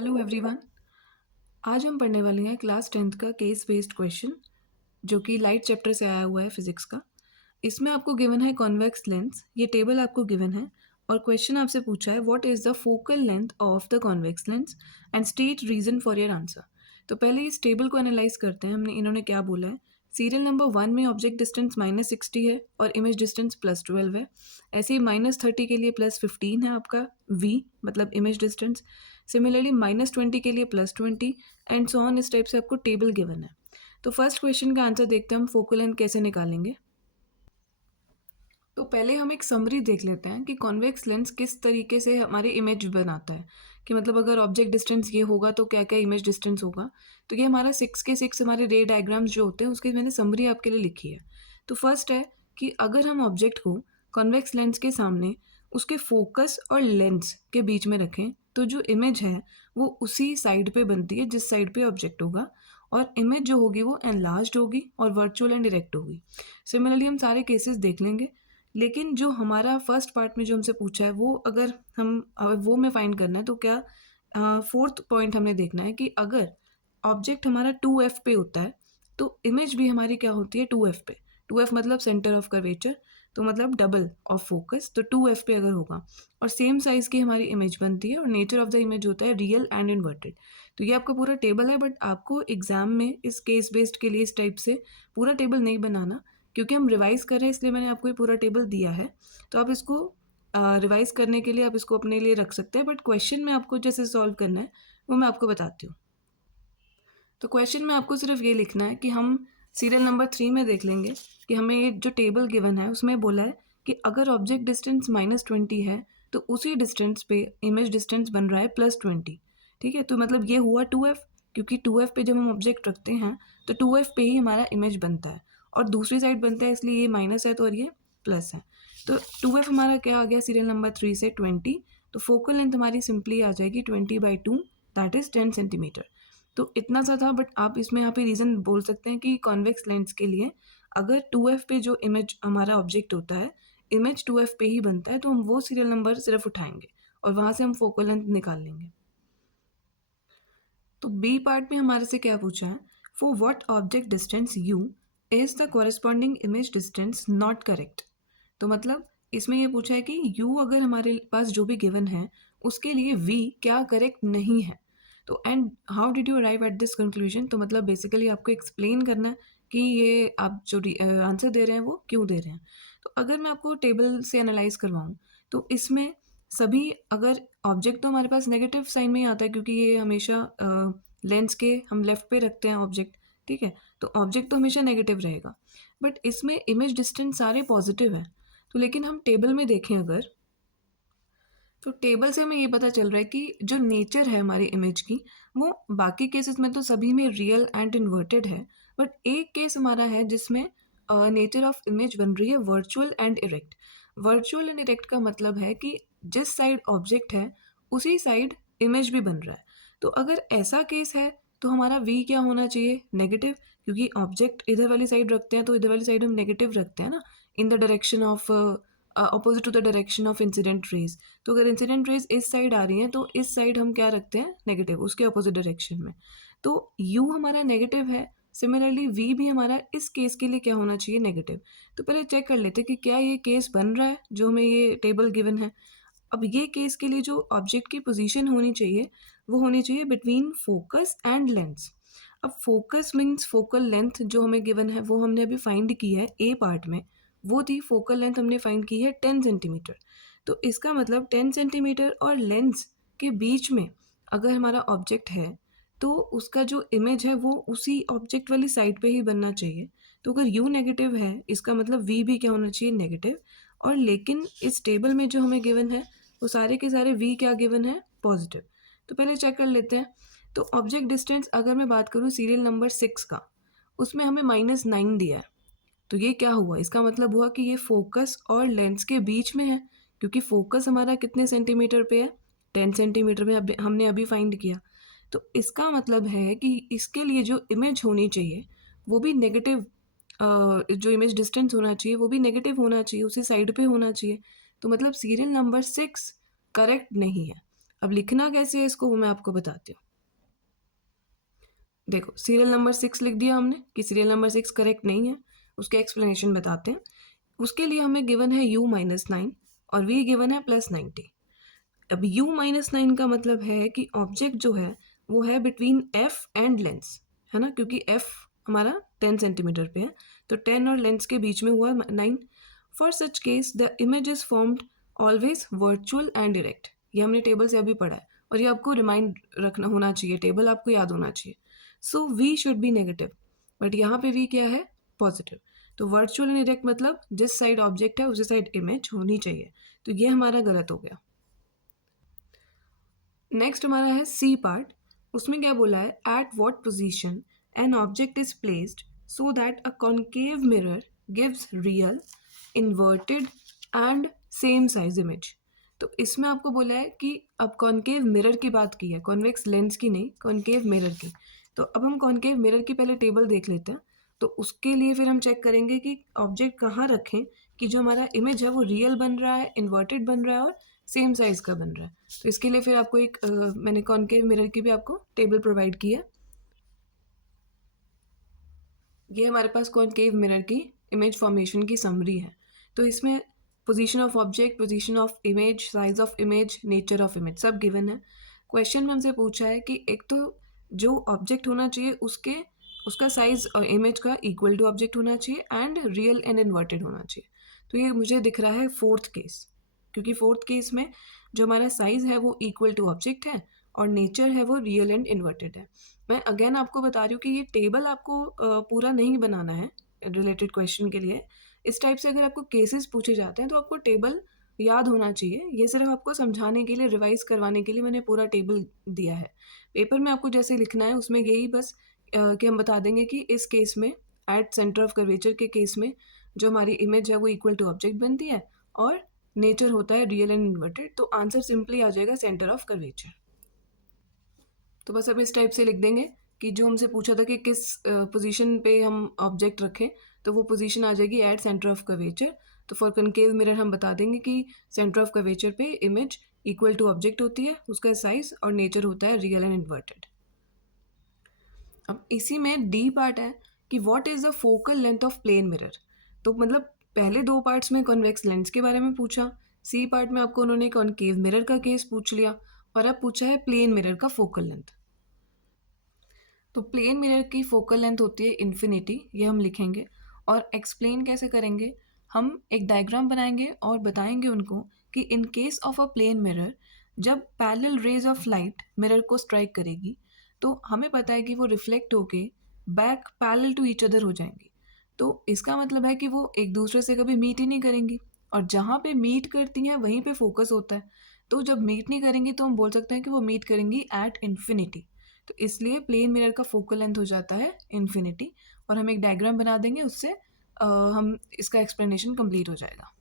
Hello everyone. आज हम पढ़ने वाले हैं क्लास 10th का केस बेस्ड क्वेश्चन जो कि लाइट चैप्टर से आया हुआ है फिजिक्स का। इसमें आपको गिवन है कॉन्वेक्स लेंस, ये टेबल आपको गिवन है और क्वेश्चन आपसे पूछा है what is the focal length of the convex lens and state reason for your answer. तो पहले इस टेबल को एनालाइज करते हैं। इन्होंने क्या बोला है। सीरियल नंबर 1 में ऑब्जेक्ट डिस्टेंस -60 है और इमेज डिस्टेंस +12 है। ऐसे ही -30 के लिए +15 है आपका v मतलब इमेज डिस्टेंस। सिमिलरली -20 के लिए +20 एंड सो ऑन। इस टाइप से आपको टेबल गिवन है। तो फर्स्ट क्वेश्चन का आंसर देखते हैं हम फोकल लेंथ कैसे निकालेंगे। तो पहले हम एक समरी देख लेते हैं कि कॉन्वेक्स लेंस किस तरीके से हमारे इमेज बनाता है, कि मतलब अगर ऑब्जेक्ट डिस्टेंस ये होगा तो क्या क्या इमेज डिस्टेंस होगा। तो ये हमारा 6 के 6 हमारे रे डायग्राम्स जो होते हैं उसकी मैंने समरी आपके लिए लिखी है। तो फर्स्ट है कि अगर हम ऑब्जेक्ट को कॉन्वेक्स लेंस के सामने उसके फोकस और लेंस के बीच में रखें तो जो इमेज है वो उसी साइड पे बनती है जिस साइड पे ऑब्जेक्ट होगा, और इमेज जो होगी वो एनलार्ज्ड होगी और वर्चुअल एंड डायरेक्ट होगी। सिमिलरली हम सारे केसेस देख लेंगे, लेकिन जो हमारा फर्स्ट पार्ट में जो हमसे पूछा है वो अगर वो में फाइंड करना है तो क्या फोर्थ पॉइंट हमने देखना है कि अगर ऑब्जेक्ट हमारा 2f पे होता है तो इमेज भी हमारी क्या होती है 2f पे। 2f मतलब सेंटर ऑफ कर्वेचर, तो मतलब डबल ऑफ फोकस, तो 2f पे अगर होगा और सेम साइज की हमारी इमेज बनती है और नेचर ऑफ द इमेज होता है रियल एंड इन्वर्टेड। तो ये आपका पूरा टेबल है, बट आपको एग्जाम में इस केस बेस्ड के लिए इस टाइप से पूरा टेबल नहीं बनाना, क्योंकि हम रिवाइज कर रहे हैं इसलिए मैंने आपको ये पूरा टेबल दिया है। तो आप इसको रिवाइज करने के लिए आप इसको अपने लिए रख सकते हैं, बट क्वेश्चन में आपको जैसे सॉल्व करना है वो मैं आपको बताती हूँ। तो क्वेश्चन में आपको सिर्फ ये लिखना है कि हम सीरियल नंबर 3 में देख लेंगे कि हमें ये जो टेबल गिवन है उसमें बोला है कि अगर ऑब्जेक्ट डिस्टेंस -20 है तो उसी डिस्टेंस पे इमेज डिस्टेंस बन रहा है +20। ठीक है, तो मतलब ये हुआ 2f, क्योंकि 2f पे जब हम ऑब्जेक्ट रखते हैं तो 2f पे ही हमारा इमेज बनता है और दूसरी साइड बनता है, इसलिए ये माइनस है तो और ये प्लस है। तो 2f हमारा क्या आ गया सीरियल नंबर 3 से 20। तो फोकल लेंथ हमारी सिंपली आ जाएगी 20/2, दैट इज 10 सेंटीमीटर। तो इतना सा था, बट आप इसमें यहाँ पे रीज़न बोल सकते हैं कि कॉन्वेक्स लेंस के लिए अगर 2f पे जो इमेज हमारा ऑब्जेक्ट होता है, इमेज 2f पे ही बनता है, तो हम वो सीरियल नंबर सिर्फ उठाएंगे और वहाँ से हम फोकल लेंथ निकाल लेंगे। तो बी पार्ट में हमारे से क्या पूछा है, for what object distance u is the corresponding image distance not correct. तो मतलब इसमें ये पूछा है कि u अगर हमारे पास जो भी गिवन है उसके लिए v क्या करेक्ट नहीं है। तो and how did you arrive at this conclusion, तो मतलब बेसिकली आपको एक्सप्लेन करना है कि ये आप जो आंसर दे रहे हैं वो क्यों दे रहे हैं। तो अगर मैं आपको टेबल से एनालाइज करवाऊँ तो इसमें सभी अगर ऑब्जेक्ट तो हमारे पास नेगेटिव साइन में ही आता है, क्योंकि ये हमेशा लेंस के हम लेफ्ट पे रखते हैं ऑब्जेक्ट। ठीक है, तो ऑब्जेक्ट तो हमेशा नेगेटिव रहेगा, बट इसमें इमेज डिस्टेंस सारे पॉजिटिव हैं। तो लेकिन हम टेबल में देखें अगर, तो टेबल से हमें ये पता चल रहा है कि जो नेचर है हमारी इमेज की वो बाकी केसेस में तो सभी में रियल एंड इन्वर्टेड है, बट एक केस हमारा है जिसमें नेचर ऑफ इमेज बन रही है virtual and erect. Virtual and erect का मतलब है कि जिस साइड ऑब्जेक्ट है उसी साइड इमेज भी बन रहा है। तो अगर ऐसा केस है तो हमारा वी क्या होना चाहिए, नेगेटिव, क्योंकि ऑब्जेक्ट इधर वाली साइड रखते हैं तो इधर वाली साइड हम नेगेटिव रखते हैं ना, in the direction of opposite to the direction of incident rays. तो अगर इंसिडेंट रेज इस साइड आ रही हैं तो इस साइड हम क्या रखते हैं, नेगेटिव, उसके अपोजिट डायरेक्शन में। तो u हमारा नेगेटिव है, सिमिलरली v भी हमारा इस केस के लिए क्या होना चाहिए, नेगेटिव। तो पहले चेक कर लेते हैं कि क्या ये केस बन रहा है जो हमें ये टेबल गिवन है। अब ये केस के लिए जो ऑब्जेक्ट की पोजीशन होनी चाहिए वो होनी चाहिए बिटवीन फोकस एंड लेंस। अब फोकस मीन्स फोकल लेंथ जो हमें गिवन है वो हमने अभी फाइंड की है ए पार्ट में, वो थी फोकल लेंथ हमने फाइंड की है 10 सेंटीमीटर। तो इसका मतलब 10 सेंटीमीटर और लेंस के बीच में अगर हमारा ऑब्जेक्ट है तो उसका जो इमेज है वो उसी ऑब्जेक्ट वाली साइड पे ही बनना चाहिए। तो अगर u नेगेटिव है इसका मतलब v भी क्या होना चाहिए, नेगेटिव। और लेकिन इस टेबल में जो हमें गिवन है वो सारे के सारे v क्या गिवन है, पॉजिटिव। तो पहले चेक कर लेते हैं। तो ऑब्जेक्ट डिस्टेंस अगर मैं बात करूँ सीरियल नंबर 6 का, उसमें हमें -9 दिया है। तो ये क्या हुआ, इसका मतलब हुआ कि ये फोकस और लेंस के बीच में है, क्योंकि फोकस हमारा कितने सेंटीमीटर पे है, 10 सेंटीमीटर में हमने अभी फाइंड किया। तो इसका मतलब है कि इसके लिए जो इमेज होनी चाहिए वो भी नेगेटिव, जो इमेज डिस्टेंस होना चाहिए वो भी नेगेटिव होना चाहिए, उसी साइड पे होना चाहिए। तो मतलब सीरियल नंबर 6 करेक्ट नहीं है। अब लिखना कैसे है इसको वो मैं आपको बताती हूँ। देखो सीरियल नंबर 6 लिख दिया हमने कि सीरियल नंबर 6 करेक्ट नहीं है, उसके एक्सप्लेनेशन बताते हैं। उसके लिए हमें गिवन है u-9 और v गिवन है +90। अब u-9 का मतलब है कि ऑब्जेक्ट जो है वो है बिटवीन f एंड लेंस, है ना, क्योंकि f हमारा 10 सेंटीमीटर पे है, तो 10 और लेंस के बीच में हुआ 9। For such case the image is formed always virtual and direct, ये हमने टेबल से अभी पढ़ा है और ये आपको रिमाइंड रखना होना चाहिए, टेबल आपको याद होना चाहिए। सो v should be negative, but यहाँ पे v क्या है, पॉजिटिव। तो वर्चुअल एंड डायरेक्ट मतलब जिस साइड ऑब्जेक्ट है उसी साइड इमेज होनी चाहिए, तो ये हमारा गलत हो गया। नेक्स्ट हमारा है सी पार्ट। उसमें क्या बोला है, at what position an object is placed so that a concave mirror gives real inverted and same size image. तो इसमें आपको बोला है कि अब कॉन्केव मिरर की बात की है, कॉन्वेक्स लेंस की नहीं, कॉन्केव मिरर की। तो अब हम कॉन्केव मिरर की पहले टेबल देख लेते हैं। तो उसके लिए फिर हम चेक करेंगे कि ऑब्जेक्ट कहाँ रखें कि जो हमारा इमेज है वो रियल बन रहा है, इन्वर्टेड बन रहा है और सेम साइज़ का बन रहा है। तो इसके लिए फिर आपको एक मैंने कॉन्केव मिरर की भी आपको टेबल प्रोवाइड की है। ये हमारे पास कॉन्केव मिरर की इमेज फॉर्मेशन की समरी है। तो इसमें position of object, position of image, size of image, nature of image सब गिवन है। क्वेश्चन में हमसे पूछा है कि एक तो जो ऑब्जेक्ट होना चाहिए उसका साइज इमेज का इक्वल टू ऑब्जेक्ट होना चाहिए एंड रियल एंड इन्वर्टेड होना चाहिए। तो ये मुझे दिख रहा है फोर्थ केस, क्योंकि फोर्थ केस में जो हमारा साइज है वो इक्वल टू ऑब्जेक्ट है और नेचर है वो रियल एंड इन्वर्टेड है। मैं अगेन आपको बता रही हूँ कि ये टेबल आपको पूरा नहीं बनाना है रिलेटेड क्वेश्चन के लिए। इस टाइप से अगर आपको केसेस पूछे जाते हैं तो आपको टेबल याद होना चाहिए। ये सिर्फ आपको समझाने के लिए, रिवाइज करवाने के लिए मैंने पूरा टेबल दिया है। पेपर में आपको जैसे लिखना है उसमें यही बस कि हम बता देंगे कि इस केस में एट सेंटर ऑफ कर्वेचर के केस में जो हमारी इमेज है वो इक्वल टू ऑब्जेक्ट बनती है और नेचर होता है रियल एंड इन्वर्टेड। तो आंसर सिंपली आ जाएगा सेंटर ऑफ कर्वेचर। तो बस अब इस टाइप से लिख देंगे कि जो हमसे पूछा था कि किस पोजीशन पे हम ऑब्जेक्ट रखें, तो वो पोजीशन आ जाएगी एट सेंटर ऑफ कर्वेचर। तो फॉर कनकेव मिरर हम बता देंगे कि सेंटर ऑफ कर्वेचर पे इमेज इक्वल टू ऑब्जेक्ट होती है, उसका साइज और नेचर होता है रियल एंड इन्वर्टेड। अब इसी में डी पार्ट है कि what is the focal length of plane mirror. तो मतलब पहले दो पार्ट्स में कॉन्वेक्स लेंस के बारे में पूछा, सी पार्ट में आपको उन्होंने कॉन्केव मिरर का केस पूछ लिया और अब पूछा है प्लेन मिरर का फोकल लेंथ। तो प्लेन मिरर की फोकल लेंथ होती है इन्फिनिटी, ये हम लिखेंगे और एक्सप्लेन कैसे करेंगे, हम एक डायग्राम बनाएंगे और बताएंगे उनको कि in case of a plane mirror जब parallel rays of light mirror को स्ट्राइक करेगी तो हमें पता है कि वो रिफ्लेक्ट होके back parallel to each other हो जाएंगी। तो इसका मतलब है कि वो एक दूसरे से कभी मीट ही नहीं करेंगी और जहाँ पे मीट करती हैं वहीं पे फोकस होता है। तो जब मीट नहीं करेंगी तो हम बोल सकते हैं कि वो मीट करेंगी एट इन्फिनिटी। तो इसलिए प्लेन मिरर का फोकल लेंथ हो जाता है इन्फिनिटी और हम एक डायग्राम बना देंगे, उससे हम इसका एक्सप्लेनेशन कंप्लीट हो जाएगा।